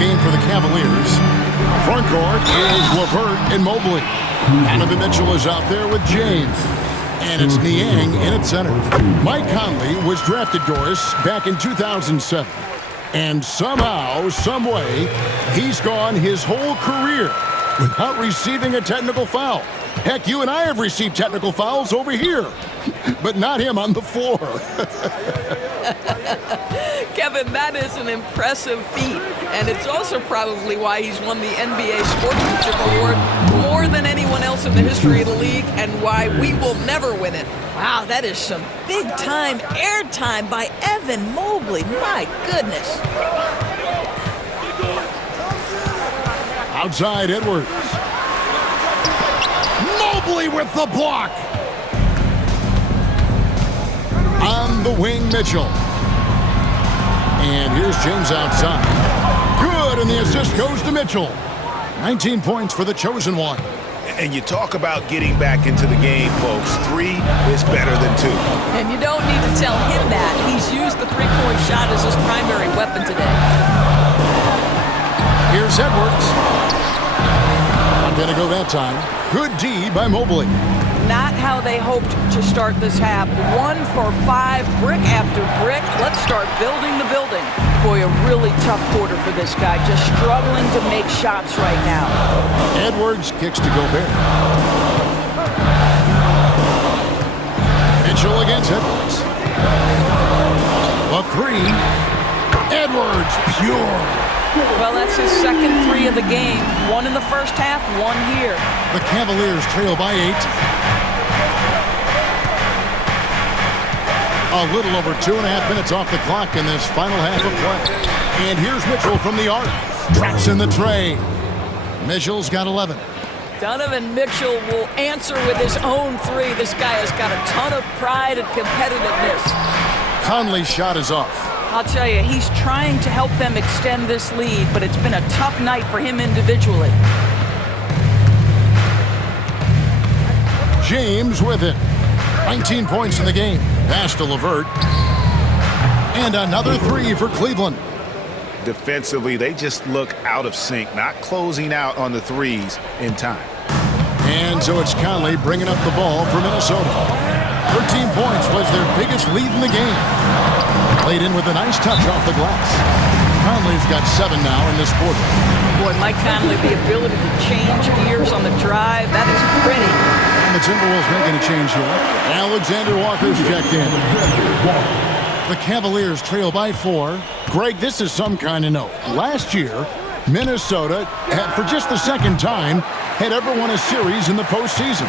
game for the Cavaliers. Front court is LeVert and Mobley. Donovan Mitchell is out there with James. And it's Niang in at center. Mike Conley was drafted, Doris, back in 2007. And somehow, someway, he's gone his whole career without receiving a technical foul. Heck, you and I have received technical fouls over here, but not him on the floor. Kevin, that is an impressive feat, and it's also probably why he's won the NBA Sportsmanship Award more than anyone else in the history of the league, and why we will never win it. Wow, that is some big-time airtime by Evan Mobley. My goodness. Outside Edwards. Mobley with the block. On the wing, Mitchell. And here's James outside. Good, and the assist goes to Mitchell. 19 points for the chosen one. And you talk about getting back into the game, folks. 3 is better than 2. And you don't need to tell him that. He's used the three-point shot as his primary weapon today. Here's Edwards. Not going to go that time. Good D by Mobley. Not how they hoped to start this half. 1 for 5, brick after brick. Let's start building the building. Boy, a really tough quarter for this guy. Just struggling to make shots right now. Edwards kicks to Gobert. Mitchell against Edwards. A 3. Edwards, pure. Well, that's his second 3 of the game. 1 in the first half, 1 here. The Cavaliers trail by 8. A little over 2.5 minutes off the clock in this final half of play. And here's Mitchell from the arc. Drops in the tray. Mitchell's got 11. Donovan Mitchell will answer with his own 3. This guy has got a ton of pride and competitiveness. Conley's shot is off. I'll tell you, he's trying to help them extend this lead, but it's been a tough night for him individually. James with it. 19 points in the game. Pass to LeVert. And another 3 for Cleveland. Defensively, they just look out of sync, not closing out on the 3s in time. And so it's Conley bringing up the ball for Minnesota. 13 points was their biggest lead in the game. Played in with a nice touch off the glass. Conley's got 7 now in this quarter. Boy, Mike Conley, the ability to change gears on the drive, that is pretty. And the Timberwolves making a change here. Alexander Walker's checked in. The Cavaliers trail by 4. Greg, this is some kind of note. Last year, Minnesota, for just the second time, had ever won a series in the postseason.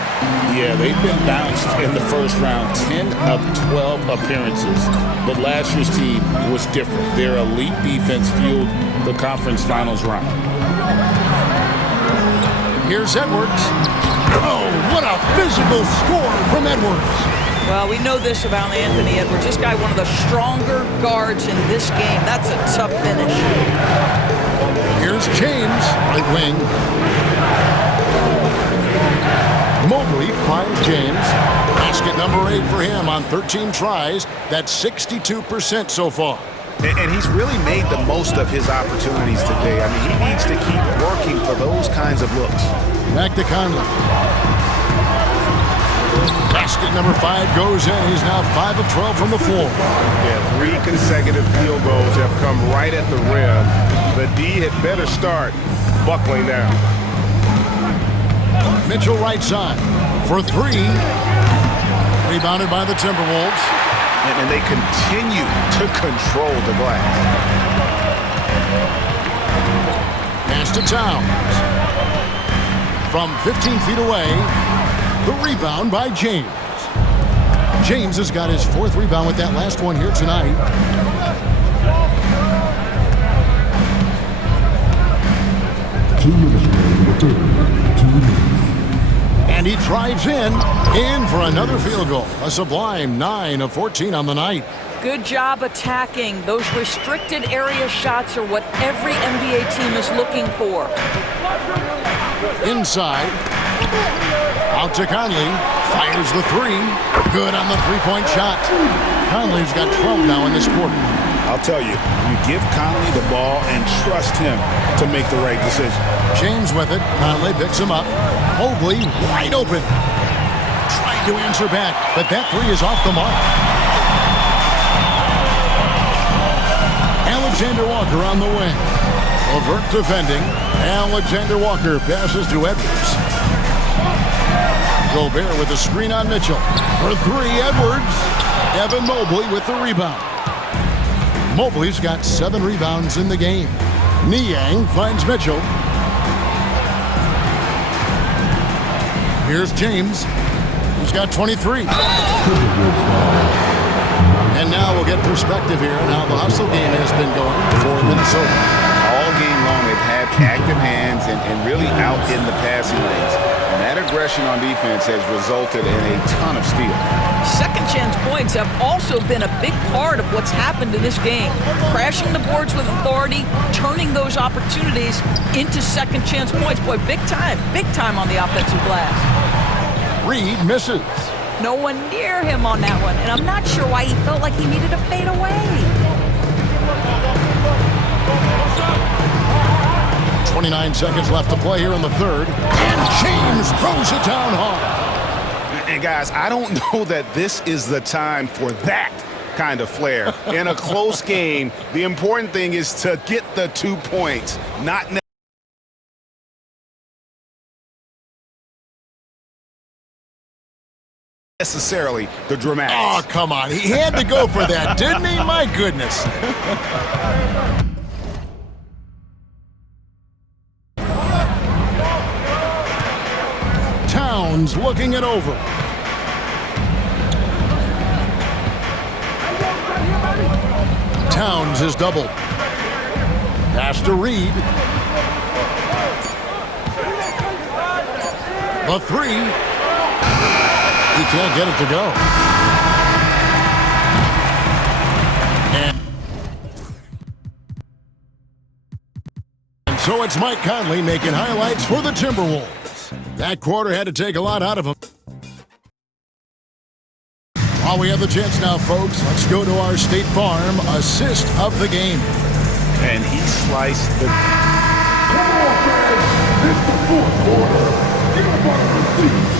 Yeah, they've been bounced in the first round, 10 of 12 appearances. But last year's team was different. Their elite defense fueled the conference finals run. Here's Edwards. Oh, what a physical score from Edwards. Well, we know this about Anthony Edwards. This guy, one of the stronger guards in this game. That's a tough finish. Here's James, right wing. Mobley finds James. Basket number 8 for him on 13 tries. That's 62% so far. And he's really made the most of his opportunities today. I mean, he needs to keep working for those kinds of looks. Back to Conley. Basket number 5 goes in. He's now 5 of 12 from the floor. Yeah, 3 consecutive field goals have come right at the rim. The D had better start buckling down. Mitchell right side for 3. Rebounded by the Timberwolves. And they continue to control the glass. Pass to Towns. From 15 feet away, the rebound by James. James has got his 4th rebound with that last one here tonight. And he drives in for another field goal. A sublime 9 of 14 on the night. Good job attacking. Those restricted area shots are what every NBA team is looking for. Inside. Out to Conley. Fires the 3. Good on the 3-point shot. Conley's got 12 now in this quarter. I'll tell you, you give Conley the ball and trust him to make the right decision. James with it. Conley picks him up. Mobley wide open. Trying to answer back, but that three is off the mark. Alexander Walker on the wing. Levert defending. Alexander Walker passes to Edwards. Gobert with a screen on Mitchell. For three, Edwards. Evan Mobley with the rebound. Mobley's got 7 rebounds in the game. Niang finds Mitchell. Here's James. He's got 23. And now we'll get perspective here on how the hustle game has been going for Minnesota. All game long, they've had active hands and really out in the passing lanes. And that aggression on defense has resulted in a ton of steals. Second chance points have also been a big part of what's happened in this game. Crashing the boards with authority, turning those opportunities into second chance points. Boy, big time on the offensive glass. Reed misses. No one near him on that one, and I'm not sure why he felt like he needed to fade away. 29 seconds left to play here in the third. And James throws it down hard. And guys, I don't know that this is the time for that kind of flair. In a close game, the important thing is to get the 2 points, not necessarily the dramatics. Oh, come on. He had to go for that, didn't he? My goodness. Towns looking it over. Towns is doubled. Pass to Reed. The three. He can't get it to go. And so it's Mike Conley making highlights for the Timberwolves. That quarter had to take a lot out of him. While we have the chance now, folks, let's go to our State Farm assist of the game. And he sliced the... It's the fourth quarter. Get up on the seats.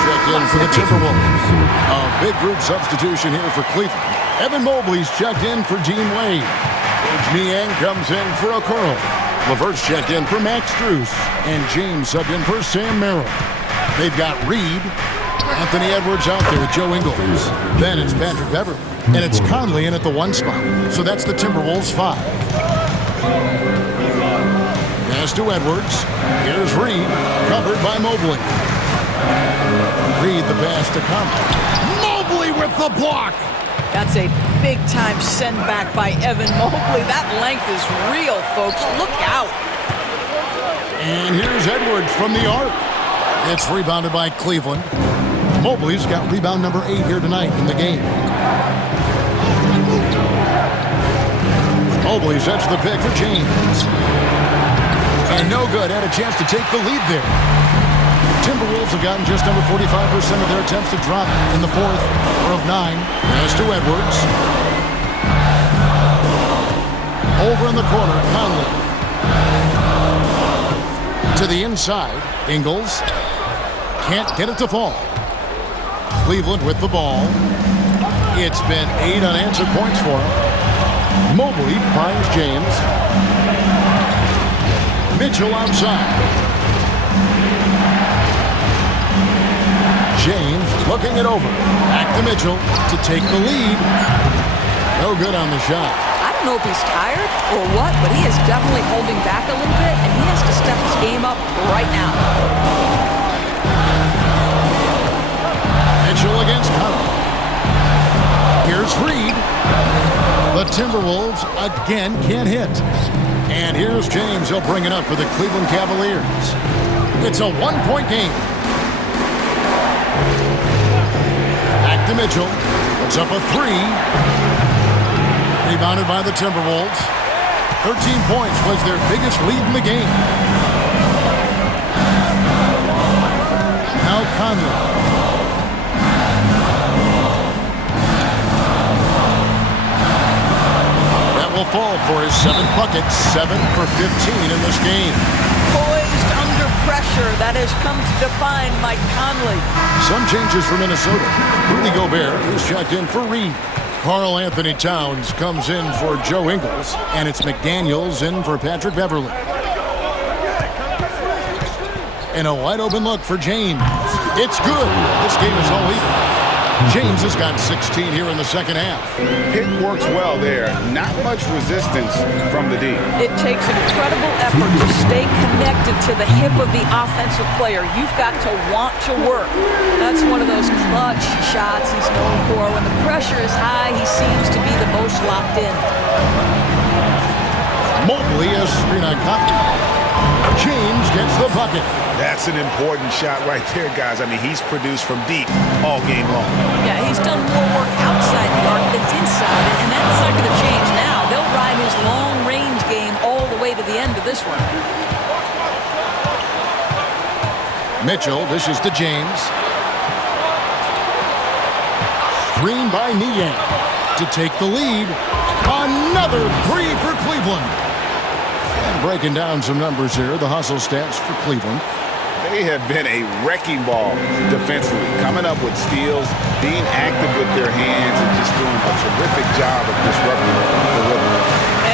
Checked in for the Timberwolves. A big group substitution here for Cleveland. Evan Mobley's checked in for Gene Wade. Coach Niang comes in for a curl. Levert's checked in for Max Strus. And James subbed in for Sam Merrill. They've got Reed, Anthony Edwards out there with Joe Ingles. Then it's Patrick Beverley. And it's Conley in at the 1 spot. So that's the Timberwolves 5. Pass to Edwards. Here's Reed, covered by Mobley. Reed the pass to Conley. Mobley with the block. That's a big-time send back by Evan Mobley. That length is real, folks. Look out. And here's Edwards from the arc. It's rebounded by Cleveland. Mobley's got rebound number 8 here tonight in the game. Mobley sets the pick for James. And no good. Had a chance to take the lead there. Timberwolves have gotten just under 45% of their attempts to drop in the fourth of 9. Pass to Edwards. Over in the corner, Conley. To the inside, Ingles. Can't get it to fall. Cleveland with the ball. It's been 8 unanswered points for him. Mobley finds James. Mitchell outside. James looking it over. Back to Mitchell to take the lead. No good on the shot. I don't know if he's tired or what, but he is definitely holding back a little bit, and he has to step his game up right now. Mitchell against Conley. Here's Reed. The Timberwolves again can't hit. And here's James. He'll bring it up for the Cleveland Cavaliers. It's a 1-point game. Back to Mitchell. Puts up a 3. Rebounded by the Timberwolves. 13 points was their biggest lead in the game. Now Conley. That will fall for his 7th bucket, 7 for 15 in this game. Poised under pressure, that has come to define Mike Conley. Some changes for Minnesota. Rudy Gobert is checked in for Reed. Karl Anthony Towns comes in for Joe Ingles, and it's McDaniels in for Patrick Beverly. And a wide open look for James. It's good. This game is all even. James has got 16 here in the second half. Pick works well there. Not much resistance from the D. It takes incredible effort to stay connected to the hip of the offensive player. You've got to want to work. That's one of those clutch shots he's known for. When the pressure is high, he seems to be the most locked in. Mobley has screen on Conley. James gets the bucket. That's an important shot right there, guys. I mean, he's produced from deep all game long. Yeah, he's done more work outside the arc than inside, and that's not going to change now. They'll ride his long-range game all the way to the end of this one. Mitchell dishes to James. Screen by Niang to take the lead. Another three for Cleveland. And breaking down some numbers here, the hustle stats for Cleveland. They have been a wrecking ball defensively, coming up with steals, being active with their hands, and just doing a terrific job of disrupting the rhythm.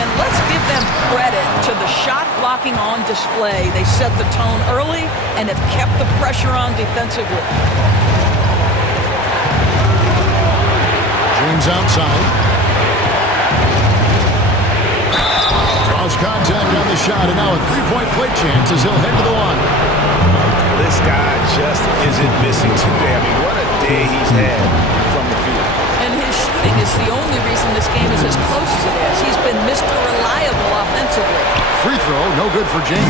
And let's give them credit to the shot blocking on display. They set the tone early and have kept the pressure on defensively. James outside. Cross contact on the shot, and now a three-point play chance as he'll head to the line. This guy just isn't missing today. I mean, what a day he's had from the field. And his shooting is the only reason this game is as close as it is. He's been Mr. Reliable offensively. Free throw, no good for James.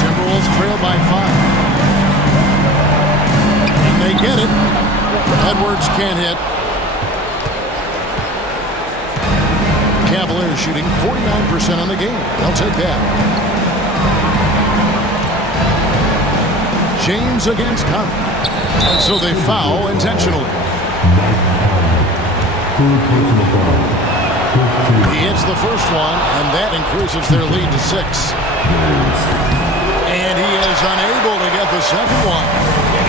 Timberwolves trail by 5. And they get it. Edwards can't hit. Cavaliers shooting 49% on the game. They'll take that. James against Conley. And so they foul intentionally. He hits the first one, and that increases their lead to 6. And he is unable to get the second one.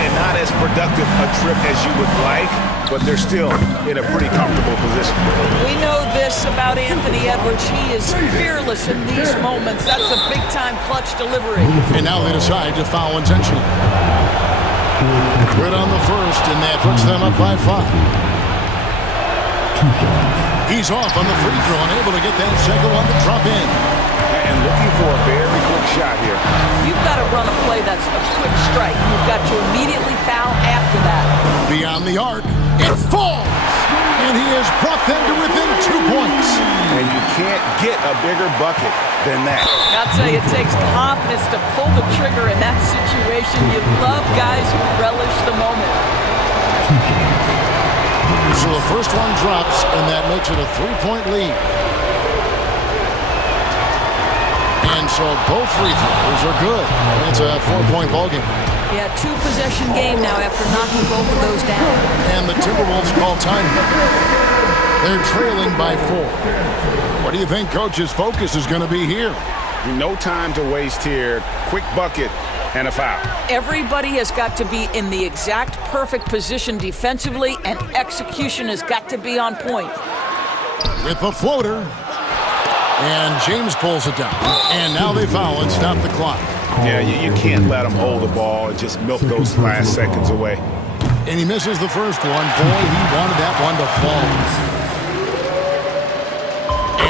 And not as productive a trip as you would like, but they're still in a pretty comfortable position. We know this about Anthony Edwards. He is fearless in these moments. That's a big-time clutch delivery. And now they decide to foul intentionally. Good on the first, and that puts them up by 5. He's off on the free throw, unable to get that second one to drop in. And looking for a very quick shot here. You've got to run a play that's a quick strike. You've got to immediately foul after that. Beyond the arc, it falls! And he has brought them to within 2 points. And you can't get a bigger bucket than that. I'll tell you, it takes confidence to pull the trigger in that situation. You love guys who relish the moment. So the first one drops, and that makes it a 3-point lead. And so both free throws are good. It's a 4-point ball game. Yeah, 2-possession game now after knocking both of those down. And the Timberwolves call time. They're trailing by 4. What do you think Coach's focus is going to be here? No time to waste here. Quick bucket and a foul. Everybody has got to be in the exact perfect position defensively, and execution has got to be on point. With the floater. And James pulls it down. And now they foul and stop the clock. Yeah, you can't let him hold the ball and just milk those last seconds away. And he misses the first one. Boy, he wanted that one to fall.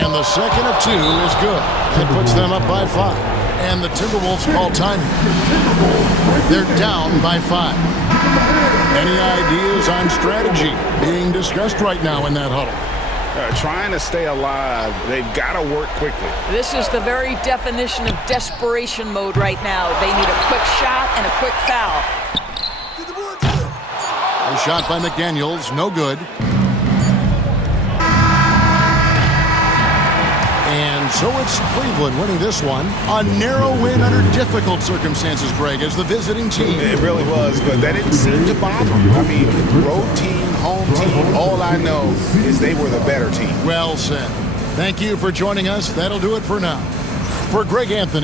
And the second of 2 is good. That puts them up by 5. And the Timberwolves call time. They're down by 5. Any ideas on strategy being discussed right now in that huddle? Trying to stay alive, they've got to work quickly. This is the very definition of desperation mode right now. They need a quick shot and a quick foul. A shot by McDaniels, no good. And so it's Cleveland winning this one. A narrow win under difficult circumstances, Greg, as the visiting team. It really was, but that didn't seem to bother them. I mean, road team, home team, all I know is they were the better team. Well said. Thank you for joining us. That'll do it for now. For Greg Anthony.